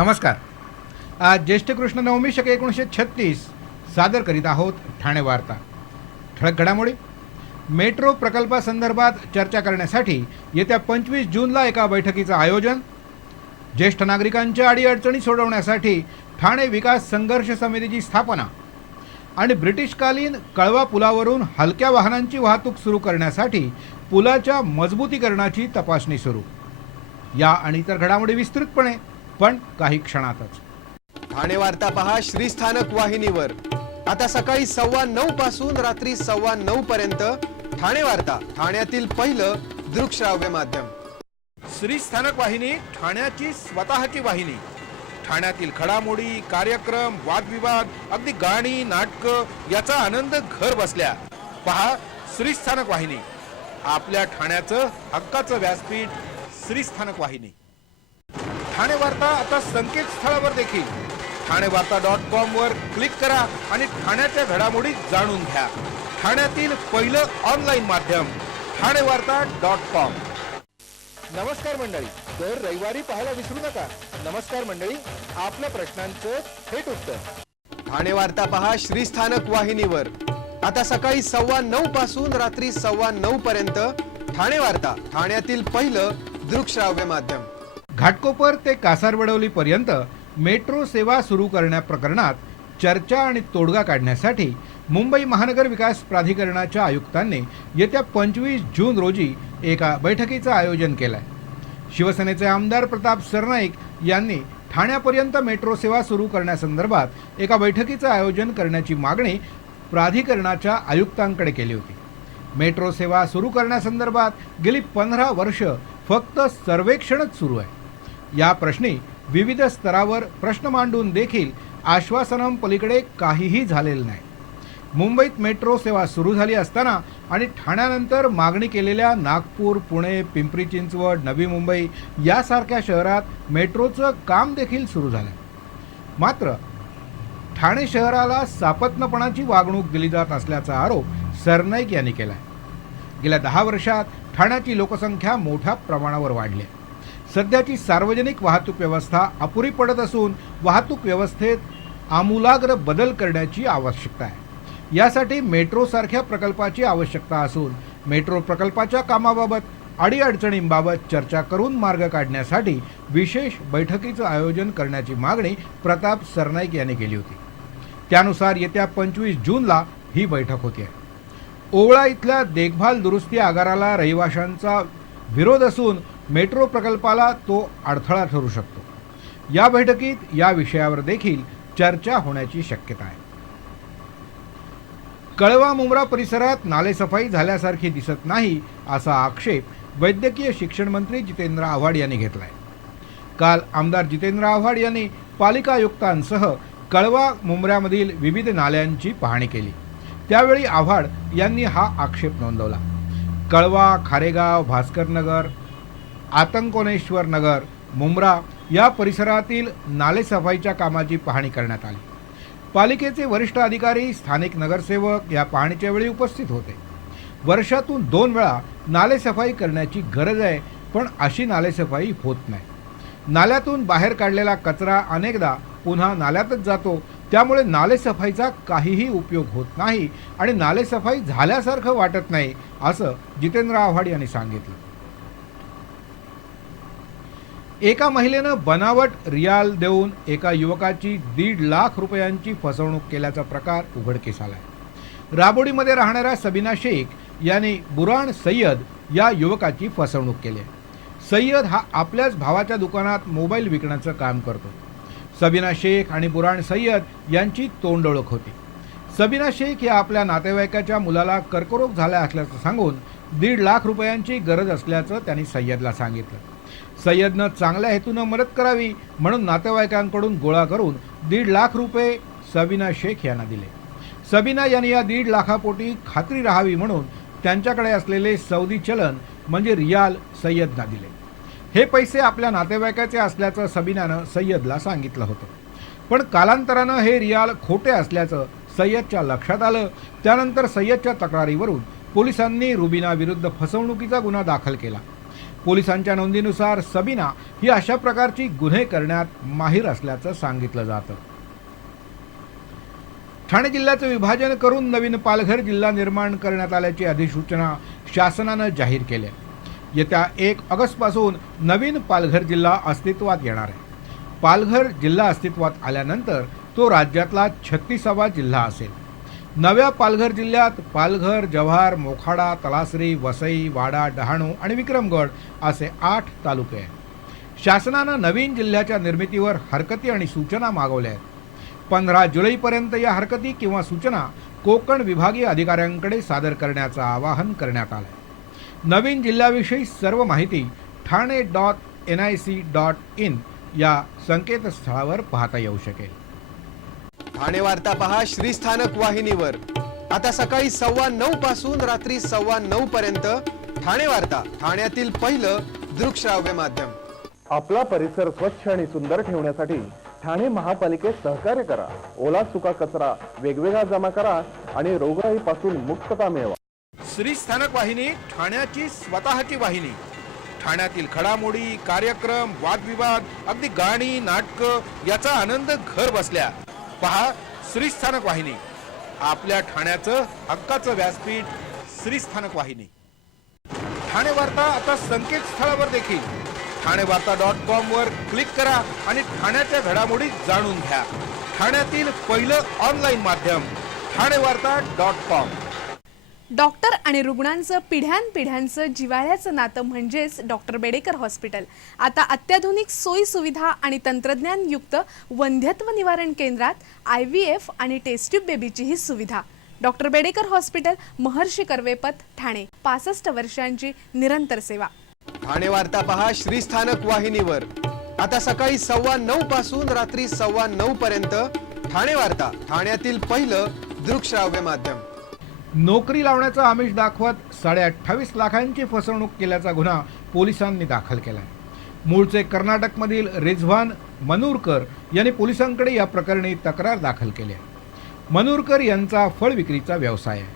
नमस्कार। आज ज्येष्ठ कृष्ण नवमी शके 1936 सादर करीत आहोत ठाणे वार्ता। ठळक घडामोडी। मेट्रो प्रकल्पासंदर्भात चर्चा करण्यासाठी येत्या 25 जूनला एका बैठकीचं आयोजन। ज्येष्ठ नागरिकांच्या अडीअडचणी सोडवण्यासाठी ठाणे विकास संघर्ष समितीची स्थापना आणि ब्रिटिशकालीन कळवा पुलावरून हलक्या वाहनांची वाहतूक सुरू करण्यासाठी पुलाच्या मजबूतीकरणाची तपासणी सुरू। या आणि इतर घडामोडी विस्तृतपणे पण काही क्षणातच। ठाणे वार्ता पहा श्रीस्थानक वाहिनीवर। आता सकाळी 9:15 पासून रात्री 9:15 पर्यंत ठाणे वार्ता, ठाण्यातील पहिलं दृकश्राव्य माध्यम। श्रीस्थानक वाहिनी ठाण्याची स्वतःची वाहिनी। ठाण्यातील घडामोडी, कार्यक्रम, वादविवाद, अगदी गाणी, नाटकं याचा आनंद घर बसल्या पहा श्रीस्थानक वाहिनी। आपल्या ठाण्याचं हक्काचं व्यासपीठ श्रीस्थानक वाहिनी। ठाणे वार्ता आता संकेतस्थळावर देखील ठाणेवार्ता.com वर क्लिक करा आणि ठाण्याच्या घडामोडी जाणून घ्या। ठाण्यातील पहिलं ऑनलाईन माध्यम ठाणेवार्ता.com। नमस्कार मंडळी, दर रविवारी पाहायला विसरू नका। नमस्कार मंडळी, आपल्या प्रश्नांचं थेट उत्तर। ठाणे वार्ता पहा श्रीस्थानक वाहिनीवर। आता सकाळी 9:15 पासून रात्री 9:15 पर्यंत ठाणे वार्ता, ठाण्यातील पहिलं दृकश्राव्य माध्यम। घाटकोपर ते कासारवडवली पर्यंत मेट्रो सेवा सुरू करण्याप्रकरणात चर्चा आणि तोडगा काढण्यासाठी मुंबई महानगर विकास प्राधिकरणाच्या आयुक्तांनी येत्या 25 जून रोजी एका बैठकीचं आयोजन केलं आहे। शिवसेनेचे आमदार प्रताप सरनाईक यांनी ठाण्यापर्यंत मेट्रो सेवा सुरू करण्यासंदर्भात एका बैठकीचं आयोजन करण्याची मागणी प्राधिकरणाच्या आयुक्तांकडे केली होती। मेट्रो सेवा सुरू करण्यासंदर्भात गेली 15 वर्ष फक्त सर्वेक्षणच सुरू आहे। या प्रश्नी विविध स्तरावर प्रश्न मांडून देखील आश्वासनांपलीकडे काहीही झालेलं नाही। मुंबईत मेट्रो सेवा सुरू झाली असताना आणि ठाण्यानंतर मागणी केलेल्या नागपूर, पुणे, पिंपरी चिंचवड, नवी मुंबई यासारख्या शहरात मेट्रोचं काम देखील सुरू झालं। मात्र ठाणे शहराला सापत्नपणाची वागणूक दिली जात असल्याचा आरोप सरनाईक यांनी केला आहे। गेल्या 10 वर्षात ठाण्याची लोकसंख्या मोठ्या प्रमाणावर वाढली आहे। सध्याची सार्वजनिक वाहतूक व्यवस्था अपुरी पडत असून वाहतूक व्यवस्थेत आमूलाग्र बदल करण्याची आवश्यकता आहे। यासाठी मेट्रो सारख्या प्रकल्पाची आवश्यकता असून मेट्रो प्रकल्पाच्या कामाबाबत अडीअडचणींबाबत चर्चा करून मार्ग काढण्यासाठी विशेष बैठकीचं आयोजन करण्याची मागणी प्रताप सरनाईक यांनी केली होती। त्यानुसार येत्या 25 जूनला ही बैठक होती आहे। ओवळा इथल्या देखभाल दुरुस्ती आगाराला रहिवाशांचा विरोध असून मेट्रो प्रकल्पाला तो अडथळा ठरू शकतो। या बैठकीत या विषयावर देखील चर्चा होण्याची शक्यता आहे। कळवा मुंब्रा परिसरात नालेसफाई झाल्यासारखी दिसत नाही असा आक्षेप वैद्यकीय शिक्षण मंत्री जितेंद्र आव्हाड यांनी घेतलाय। काल आमदार जितेंद्र आव्हाड यांनी पालिका आयुक्तांसह कळवा मुंब्र्यामधील विविध नाल्यांची पाहणी केली। त्यावेळी आव्हाड यांनी हा आक्षेप नोंदवला। कळवा, खारेगाव, भास्करनगर, आतंकोनेश्वर नगर, मुंब्रा या परिसरातील नालेसफाईच्या कामाची पाहणी करण्यात आली। पालिकेचे वरिष्ठ अधिकारी, स्थानिक नगरसेवक या पाहणीच्या वेळी उपस्थित होते। वर्षातून 2 वेळा नालेसफाई करण्याची गरज आहे, पण अशी नालेसफाई होत नाही। नाल्यातून बाहेर काढलेला कचरा अनेकदा पुन्हा नाल्यातच जातो, त्यामुळे नालेसफाईचा काहीही उपयोग होत नाही आणि नालेसफाई झाल्यासारखं वाटत नाही असं जितेंद्र आव्हाड यांनी सांगितलं। एका महिलेनं बनावट रियाल देऊन एका युवकाची 1.5 लाख रुपयांची फसवणूक केल्याचा प्रकार उघडकीस आलाय। राबोडीमध्ये राहणाऱ्या सबीना शेख यांनी बुराण सय्यद या युवकाची फसवणूक केली आहे। सय्यद हा आपल्याच भावाच्या दुकानात मोबाईल विकण्याचं काम करतो। सबीना शेख आणि बुराण सय्यद यांची तोंडओळख होती। सबीना शेख या आपल्या नातेवाईकाच्या मुलाला कर्करोग झाला असल्याचं सांगून 1.5 लाख रुपयांची गरज असल्याचं त्यांनी सय्यदला सांगितलं। सय्यदनं चांगल्या हेतूनं मदत करावी म्हणून नातेवाईकांकडून गोळा करून 1.5 लाख रुपये सबीना शेख यांना दिले। सबीना यांनी या 1.5 लाखापोटी खात्री राहावी म्हणून त्यांच्याकडे असलेले सौदी चलन म्हणजे रियाल सय्यदना दिले। हे पैसे आपल्या नातेवाईकाचे असल्याचं सबीनानं सय्यदला सांगितलं होतं, पण कालांतरानं हे रियाल खोटे असल्याचं सय्यदच्या लक्षात आलं। त्यानंतर सय्यदच्या तक्रारीवरून पोलिसांनी रुबीना विरुद्ध फसवणुकीचा गुन्हा दाखल केला। पोलिसांच्या नोंदीनुसार सबीना ही अशा प्रकारची गुन्हे करण्यात माहीर असल्याचं सांगितलं जातं. ठाणे जिल्ह्याचं विभाजन करून नवीन पालघर जिल्हा निर्माण करण्यात आल्याची अधिसूचना शासनानं जाहीर केली आहे. येत्या 1 ऑगस्टपासून नवीन पालघर जिल्हा अस्तित्वात येणार आहे. पालघर जिल्हा अस्तित्वात आल्यानंतर तो राज्यातला 36वा जिल्हा असेल. नव्या पालघर जिल्ह्यात पालघर, जव्हार, मोखाडा, तलासरी, वसई, वाडा, डहाणू आणि विक्रमगड असे 8 तालुके आहेत. शासनानं नवीन जिल्ह्याच्या निर्मितीवर हरकती आणि सूचना मागवल्या आहेत. 15 जुलैपर्यंत या हरकती किंवा सूचना कोकण विभागीय अधिकाऱ्यांकडे सादर करण्याचं आवाहन करण्यात आलं आहे. नवीन जिल्ह्याविषयी सर्व माहिती ठाणे.nic.in या संकेतस्थळावर पाहता येऊ शकेल. ठाणे वार्ता पहा श्रीस्थानक वाहिनीवर. आता सकाळी 9:15 पासून रात्री 9:15 पर्यंत ठाणे वार्ता, ठाण्यातील पहिलं दृकश्राव्य माध्यम. आपला परिसर स्वच्छ आणि सुंदर ठेवण्यासाठी ठाणे महापालिकेत सहकार्य करा. ओला सुका कचरा वेगवेगळा जमा करा आणि रोगराईपासून मुक्तता मिळवा. श्रीस्थानक वाहिनी ठाण्याची स्वतःची वाहिनी. ठाण्यातील घडामोडी, कार्यक्रम, वादविवाद, अगदी गाणी, नाटकं याचा आनंद घर बसल्या. पहा श्रीस्थानक वाहिनी, आपल्या ठाण्याचं हक्काचं व्यासपीठ. श्रीस्थानक वाहिनी. ठाणे वार्ता आता संकेतस्थळावर देखील ठाणेवार्ता.com वर क्लिक करा आणि ठाण्याच्या घडामोडी जाणून घ्या. ठाण्यातील पहिलं ऑनलाईन माध्यम ठाणेवार्ता.com. डॉक्टर आणि रुग्णांचं पिढ्यानपिढ्यांचं जिव्हाळ्याचं नातं म्हणजेच डॉक्टर बेडेकर हॉस्पिटल. आता अत्याधुनिक सोयी सुविधा आणि तंत्रज्ञानयुक्त वंध्यत्व निवारण केंद्रात IVF आणि टेस्ट ट्यूब बेबीची ही सुविधा. डॉक्टर बेडेकर हॉस्पिटल, महर्षी कर्वेपथ, ठाणे. 65 वर्षांची निरंतर सेवा. ठाणे वार्ता पहा श्रीस्थानक वाहिनीवर. आता सकाळी 9:15 पासून रात्री 9:15 पर्यंत ठाणे वार्ता, ठाण्यातील पहिलं दृकश्राव्य माध्यम. नोकरी लावण्याचं आमिष दाखवत 28.5 लाखांची फसवणूक केल्याचा गुन्हा पोलिसांनी दाखल केला. मूळचे कर्नाटकमधील रिझवान मनूरकर यांनी पोलिसांकडे या प्रकरणी तक्रार दाखल केली आहे. मनूरकर यांचा फळ विक्रीचा व्यवसाय आहे.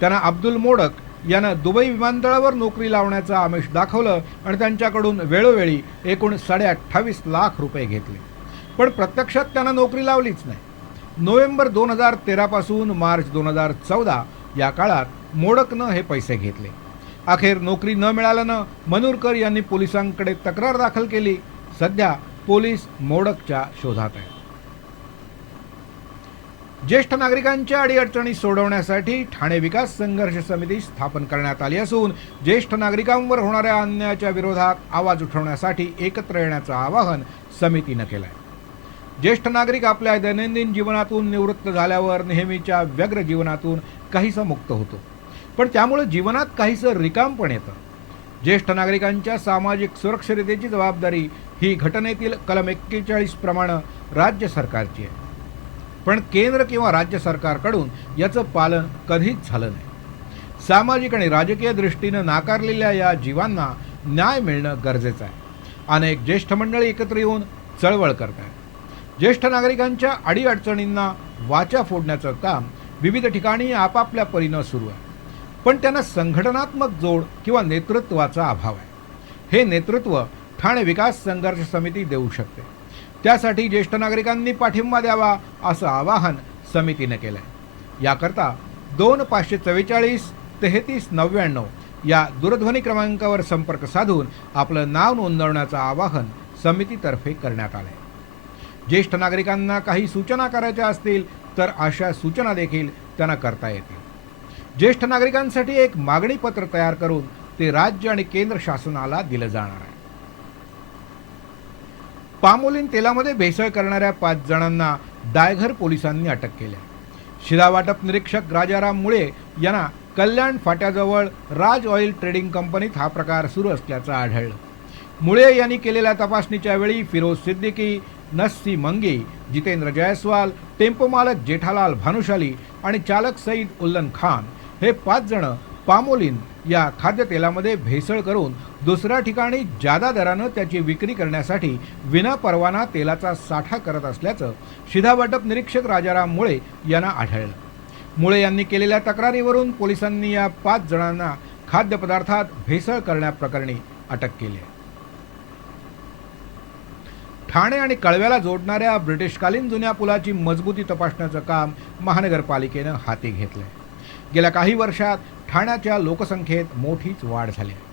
त्यांना अब्दुल मोडक यानं दुबई विमानतळावर नोकरी लावण्याचं आमिष दाखवलं आणि त्यांच्याकडून वेळोवेळी एकूण 28.5 लाख रुपये घेतले. पण प्रत्यक्षात त्यांना नोकरी लावलीच नाही. नोव्हेंबर 2013 पासून मार्च 2014 या काळात मोडकनं हे पैसे घेतले. अखेर नोकरी न मिळाल्यानं मनूरकर यांनी पोलिसांकडे तक्रार दाखल केली. सध्या पोलीस मोडकच्या शोधात आहेत. ज्येष्ठ नागरिकांच्या अडीअडचणी सोडवण्यासाठी ठाणे विकास संघर्ष समिती स्थापन करण्यात आली असून ज्येष्ठ नागरिकांवर होणाऱ्या अन्यायाच्या विरोधात आवाज उठवण्यासाठी एकत्र येण्याचं आवाहन समितीनं केलं आहे. ज्येष्ठ नागरिक आपल्या दैनंदिन जीवनातून निवृत्त झाल्यावर नेहमीच्या व्यग्र जीवनातून काहीसं मुक्त होतो, पण त्यामुळे जीवनात काहीसं रिकामपण येतं. ज्येष्ठ नागरिकांच्या सामाजिक सुरक्षिततेची जबाबदारी ही घटनेतील कलम 41 प्रमाणे राज्य सरकारची आहे. पण केंद्र किंवा राज्य सरकारकडून याचं पालन कधीच झालं नाही. सामाजिक आणि राजकीय दृष्टीनं नाकारलेल्या या जीवांना न्याय मिळणं गरजेचं आहे. अनेक ज्येष्ठ मंडळी एकत्र येऊन चळवळ करतात. ज्येष्ठ नागरिकांच्या अडीअडचणींना वाचा फोडण्याचं काम विविध ठिकाणी आपापल्या परीनं सुरू आहे. पण त्यांना संघटनात्मक जोड किंवा नेतृत्वाचा अभाव आहे. हे नेतृत्व ठाणे विकास संघर्ष समिती देऊ शकते. त्यासाठी ज्येष्ठ नागरिकांनी पाठिंबा द्यावा असं आवाहन समितीने केलं आहे. याकरता 2544 3399 या दूरध्वनी क्रमांकावर संपर्क साधून आपलं नाव नोंदवण्याचं आवाहन समितीतर्फे करण्यात आलं आहे. ज्येष्ठ नागरिकांना काही सूचना करायच्या असतील तर अशा सूचना देखील त्यांना करता येतील. ज्येष्ठ नागरिकांसाठी एक मागणी पत्र तयार करून ते राज्य आणि केंद्र शासनाला दिलं जाणार आहे. पामोलिन तेलामध्ये भेसळ करणाऱ्या 5 जणांना डायघर पोलिसांनी अटक केली. शिधावाटप निरीक्षक राजाराम मुळे यांना कल्याण फाट्याजवळ राज ऑइल ट्रेडिंग कंपनीत हा प्रकार सुरू असल्याचं आढळलं. मुळे यांनी केलेल्या तपासणीच्या वेळी फिरोज सिद्दीकी, नस्सी मंगी, जितेंद्र जयस्वाल, टेम्पो मालक जेठालाल भानुशाली आणि चालक सईद उल्लन खान हे 5 जण पामोलिन या खाद्यतेलामध्ये भेसळ करून दुसऱ्या ठिकाणी जादा दरानं त्याची विक्री करण्यासाठी विनापरवाना तेलाचा साठा करत असल्याचं शिधावाटप निरीक्षक राजाराम मुळे यांना आढळलं. मुळे यांनी केलेल्या तक्रारीवरून पोलिसांनी या 5 जणांना खाद्यपदार्थात भेसळ करण्याप्रकरणी अटक केली आहे. ठाणे आणि कळव्याला जोडणाऱ्या ब्रिटिशकालीन जुन्या पुलाची मजबूती तपासण्याचं काम महानगरपालिकेनं हाती घेतलंय. गेल्या काही वर्षात ठाण्याच्या लोकसंख्येत मोठीच वाढ झाली आहे.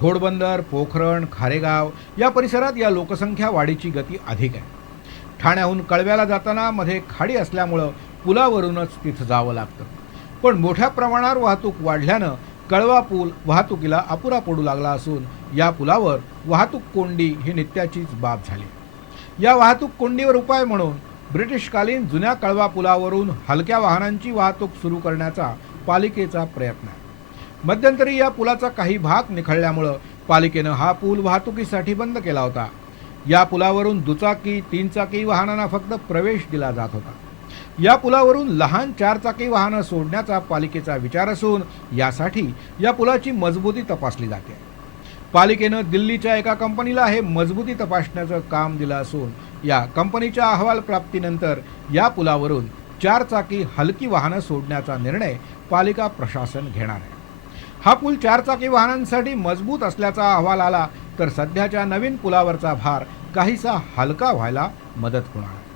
घोडबंदर, पोखरण, खारेगाव या परिसरात या लोकसंख्या वाढीची गती अधिक आहे. ठाण्याहून कळव्याला जाताना मध्ये खाडी असल्यामुळं पुलावरूनच तिथं जावं लागतं. पण मोठ्या प्रमाणावर वाहतूक वाढल्यानं कळवा पूल वाहतुकीला अपुरा पडू लागला असून या पुलावर वाहतूक कोंडी ही नित्याचीच बाब झाली. या वाहतूक कोंडीवर उपाय म्हणून ब्रिटिशकालीन जुन्या कळवा पुलावरून हलक्या वाहनांची वाहतूक सुरू करण्याचा पालिकेचा प्रयत्न आहे. मध्यंतरी या पुलाचा काही भाग निखळल्यामुळं पालिकेनं हा पूल वाहतुकीसाठी बंद केला होता. या पुलावरून दुचाकी, 3 चाकी वाहनांना फक्त प्रवेश दिला जात होता. या पुलावरून लहान 4 चाकी वाहनं सोडण्याचा पालिकेचा विचार असून यासाठी या पुलाची मजबूती तपासली जाते. पालिकेनं दिल्लीच्या एका कंपनीला हे मजबूती तपासण्याचं काम दिलं असून या कंपनीच्या अहवाल प्राप्तीनंतर या पुलावरून 4 चाकी हलकी वाहनं सोडण्याचा निर्णय पालिका प्रशासन घेणार आहे. हा पूल 4 चाकी वाहनांसाठी मजबूत असल्याचा अहवाल आला तर सध्याच्या नवीन पुलावरचा भार काहीसा हलका व्हायला मदत होणार आहे.